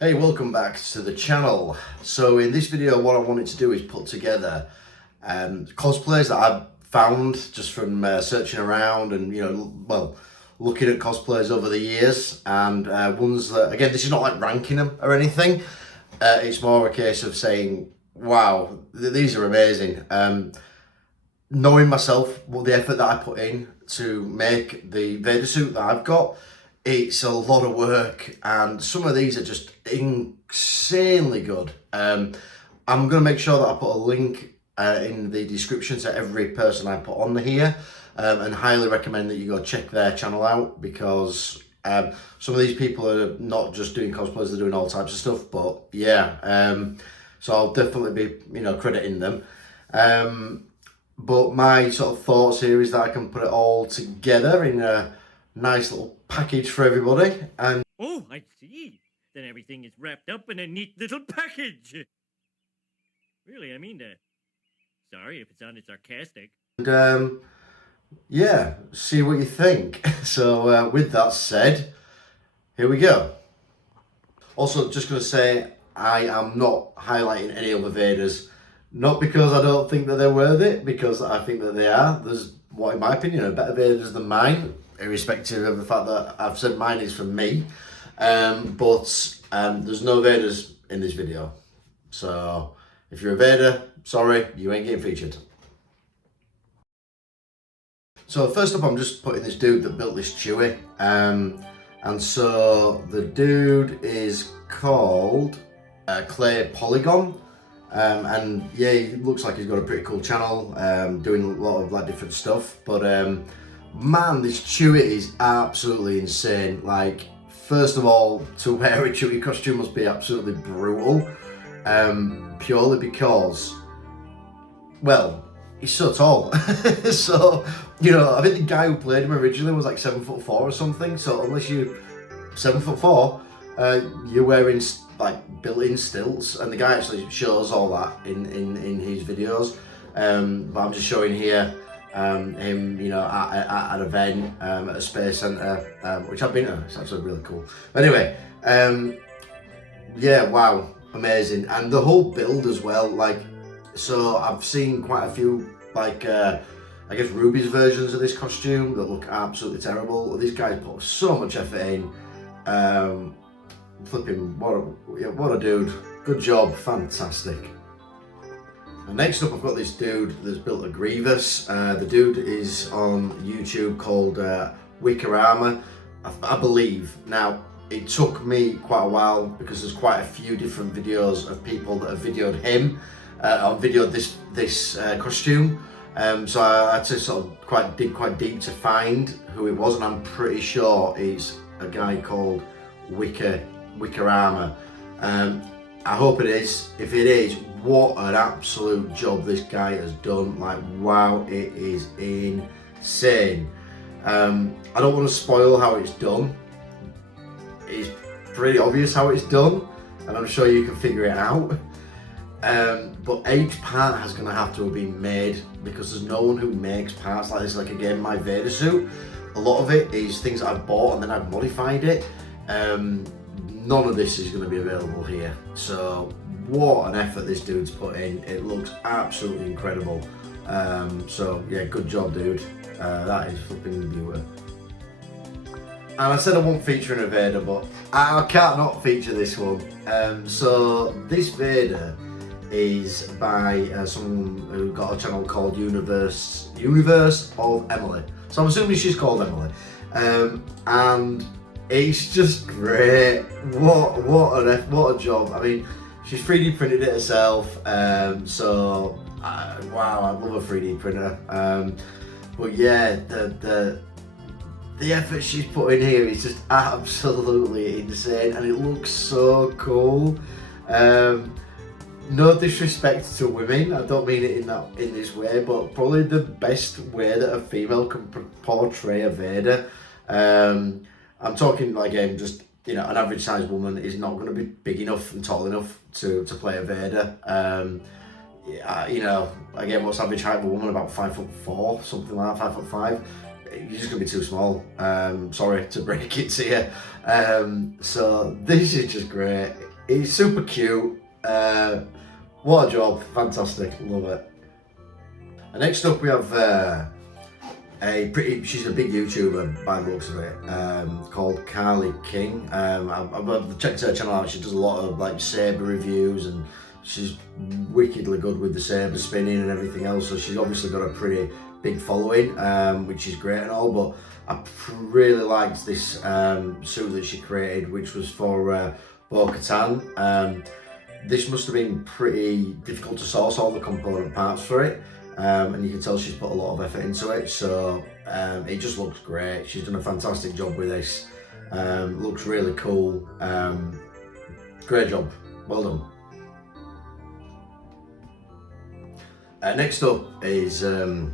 Hey, welcome back to the channel. So in this video, what I wanted to do is put together cosplays that I've found just from searching around and, looking at cosplays over the years, and ones that, again, this is not like ranking them or anything. It's more a case of saying, wow, these are amazing. Knowing myself, what the effort that I put in to make the Vader suit that I've got, it's a lot of work, and some of these are just insanely good. I'm going to make sure that I put a link in the description to every person I put on here, and highly recommend that you go check their channel out, because some of these people are not just doing cosplays, they're doing all types of stuff. But yeah, so I'll definitely be crediting them. But my sort of thoughts here is that I can put it all together in a nice little package for everybody. And oh, I see. Then everything is wrapped up in a neat little package. Really, I mean that. Sorry if it sounded sarcastic. And yeah, see what you think. So with that said, here we go. Also, just going to say, I am not highlighting any other Vaders. Not because I don't think that they're worth it, because I think that they are. There's, what in my opinion, are better Vaders than mine, irrespective of the fact that I've said mine is from me. But there's no Vaders in this video. So if you're a Vader, sorry, you ain't getting featured. So first up, I'm just putting this dude that built this Chewie. And so the dude is called Clay Polygon. And yeah, he looks like he's got a pretty cool channel, doing a lot of like different stuff. But man, this Chewie is absolutely insane. Like, first of all, to wear a Chewie costume must be absolutely brutal, purely because, well, he's so tall. So, I think the guy who played him originally was like 7'4" or something. So unless you're 7'4", you're wearing like built-in stilts, and the guy actually shows all that in his videos. But I'm just showing here him, at an event at a space center, which I've been to. It's actually really cool. Anyway, yeah, wow, amazing, and the whole build as well. Like, so I've seen quite a few, like I guess Ruby's versions of this costume that look absolutely terrible. These guys put so much effort in. Flipping, what a dude. Good job, fantastic. And next up, I've got this dude that's built a Grievous. The dude is on YouTube called Wicker Armor, I believe. Now, it took me quite a while because there's quite a few different videos of people that have videoed him, or videoed this costume. So I had to sort of dig quite deep to find who it was, and I'm pretty sure it's a guy called Wicker Armor. I hope it is. If it is, what an absolute job this guy has done. Like, wow, it is insane. I don't want to spoil how it's done. It's pretty obvious how it's done, and I'm sure you can figure it out. But each part has going to have to have been made, because there's no one who makes parts like this. Like, again, my Vader suit, a lot of it is things that I've bought and then I've modified it. None of this is going to be available here. So what an effort this dude's put in. It looks absolutely incredible. So yeah, good job, dude. That is flipping beautiful. And I said I won't feature in a Vader, but I can't not feature this one. So this Vader is by someone who got a channel called Universe of Emily. So I'm assuming she's called Emily. And it's just great. What a job. I mean, she's 3D printed it herself. So wow, I love a 3D printer. But yeah, the effort she's put in here is just absolutely insane, and it looks so cool. No disrespect to women, I don't mean it in this way, but probably the best way that a female can portray a Vader. I'm talking like just an average sized woman is not going to be big enough and tall enough to play a Vader. Again, what's average height of a woman? About 5'4", something like that, 5'5". You're just gonna be too small. Sorry to break it to you. So this is just great. He's super cute. What a job, fantastic, love it. And next up we have she's a big YouTuber by the looks of it, called Carly King. I've checked her channel out. She does a lot of like saber reviews, and she's wickedly good with the saber spinning and everything else. So she's obviously got a pretty big following, which is great and all. But I really liked this suit that she created, which was for Katan. This must have been pretty difficult to source all the component parts for it. And you can tell she's put a lot of effort into it, so it just looks great. She's done a fantastic job with this. Looks really cool. Great job, well done. Next up is a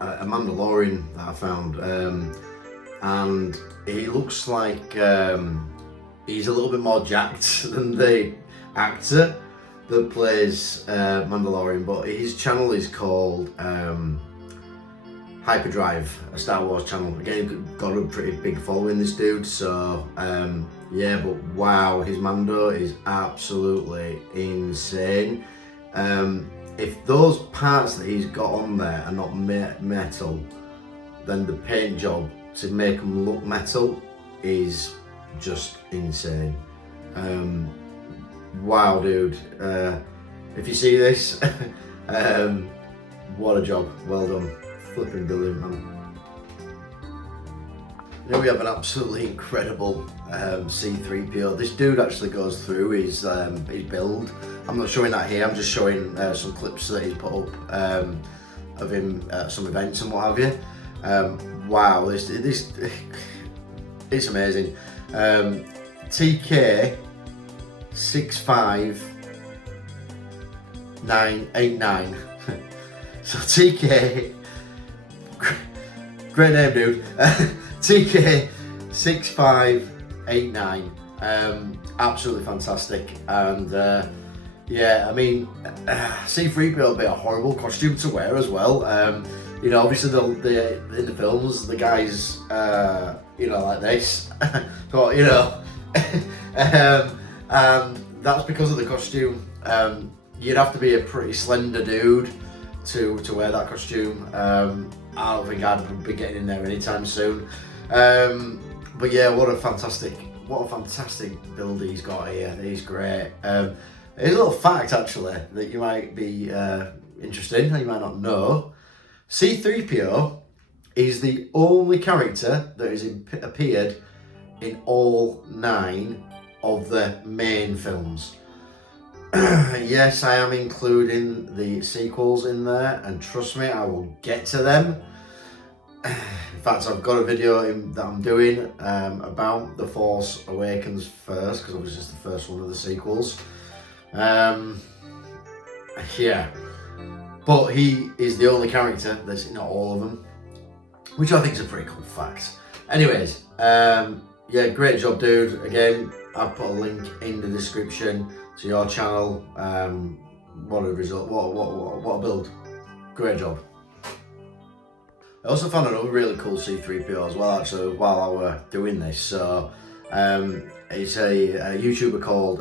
Mandalorian that I found, and he looks like he's a little bit more jacked than the actor that plays Mandalorian, but his channel is called Hyperdrive, a Star Wars channel. Again, got a pretty big following, this dude, so yeah, but wow, his Mando is absolutely insane. If those parts that he's got on there are not metal, then the paint job to make them look metal is just insane. Wow, dude, if you see this, what a job, well done, flipping brilliant, man. Here we have an absolutely incredible C-3PO. This dude actually goes through his build. I'm not showing that here, I'm just showing some clips that he's put up of him at some events and what have you. Wow, this it's amazing. TK 65989. So TK, great name, dude. TK 6589. Absolutely fantastic. And yeah, I mean, C-3PO will be a horrible costume to wear as well. You know, obviously in the films, the guys, you know, like this, but you know, and that's because of the costume. You'd have to be a pretty slender dude to wear that costume. I don't think I'd be getting in there anytime soon. But yeah, what a fantastic build he's got here. He's great. Here's a little fact actually that you might be interested in, you might not know. C-3PO is the only character that has appeared in all 9 of the main films. Yes, I am including the sequels in there, and trust me, I will get to them. In fact, I've got a video that I'm doing about The Force Awakens first, because it was just the first one of the sequels. Yeah, but he is the only character that's in all of them, which I think is a pretty cool fact. Anyways, yeah, great job, dude. Again, I'll put a link in the description to your channel. What a result, what a build. Great job. I also found another really cool C-3PO as well, actually, while I were doing this. So, it's a YouTuber called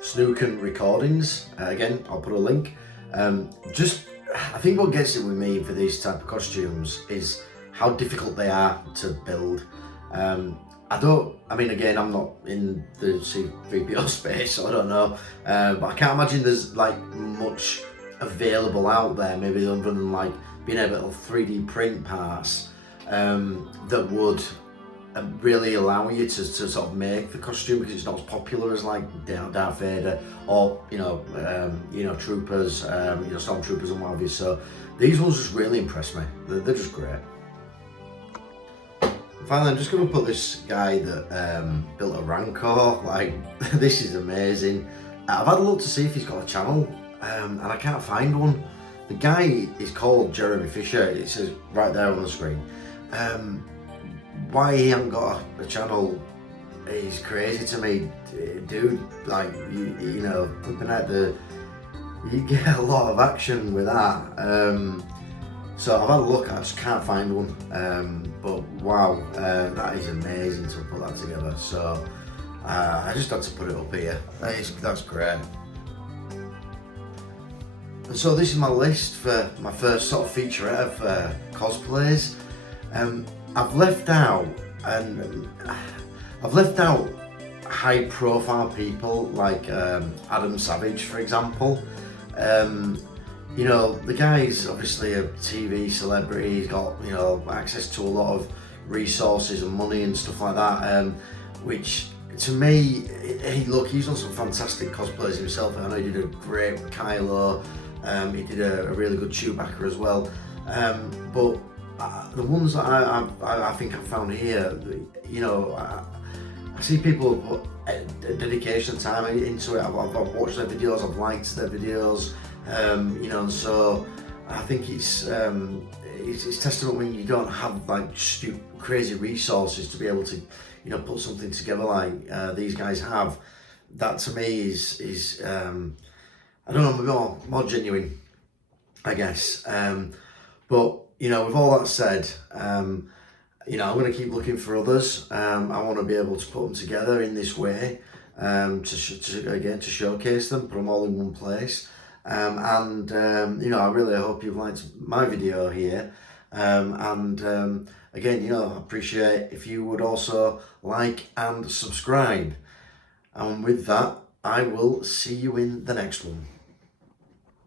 Snookin Recordings. Again, I'll put a link. I think what gets it with me for these type of costumes is how difficult they are to build. I mean, again, I'm not in the C-3PO space, so I don't know. But I can't imagine there's like much available out there, maybe other than like being able to 3D print parts that would really allow you to sort of make the costume, because it's not as popular as like Darth Vader or you know troopers, you know, stormtroopers and what have you. So these ones just really impress me. They're just great. Finally, I'm just going to put this guy that built a Rancor. Like, this is amazing. I've had a look to see if he's got a channel, and I can't find one. The guy is called Jemery Fisher. It says right there on the screen. Why he hasn't got a channel is crazy to me, dude. Like, you know, flipping out you get a lot of action with that. So I've had a look, I just can't find one, but wow, that is amazing to put that together. So I just had to put it up here. That's great. And so this is my list for my first sort of featurette of cosplays. I've left out high profile people like Adam Savage, for example. You know, the guy's obviously a TV celebrity. He's got, you know, access to a lot of resources and money and stuff like that, which to me, he's done some fantastic cosplays himself. I know he did a great Kylo, he did a really good Chewbacca as well, but the ones that I think I've found here, you know, I see people put dedication time into it. I've watched their videos, I've liked their videos, you know, and so I think it's testament when you don't have like crazy resources to be able to, you know, put something together like these guys have. That to me is I don't know, more genuine, I guess. But you know, with all that said, you know, I'm going to keep looking for others. I want to be able to put them together in this way, to showcase them, put them all in one place. You know, I really hope you've liked my video here. Again, you know, I appreciate if you would also like and subscribe. And with that, I will see you in the next one.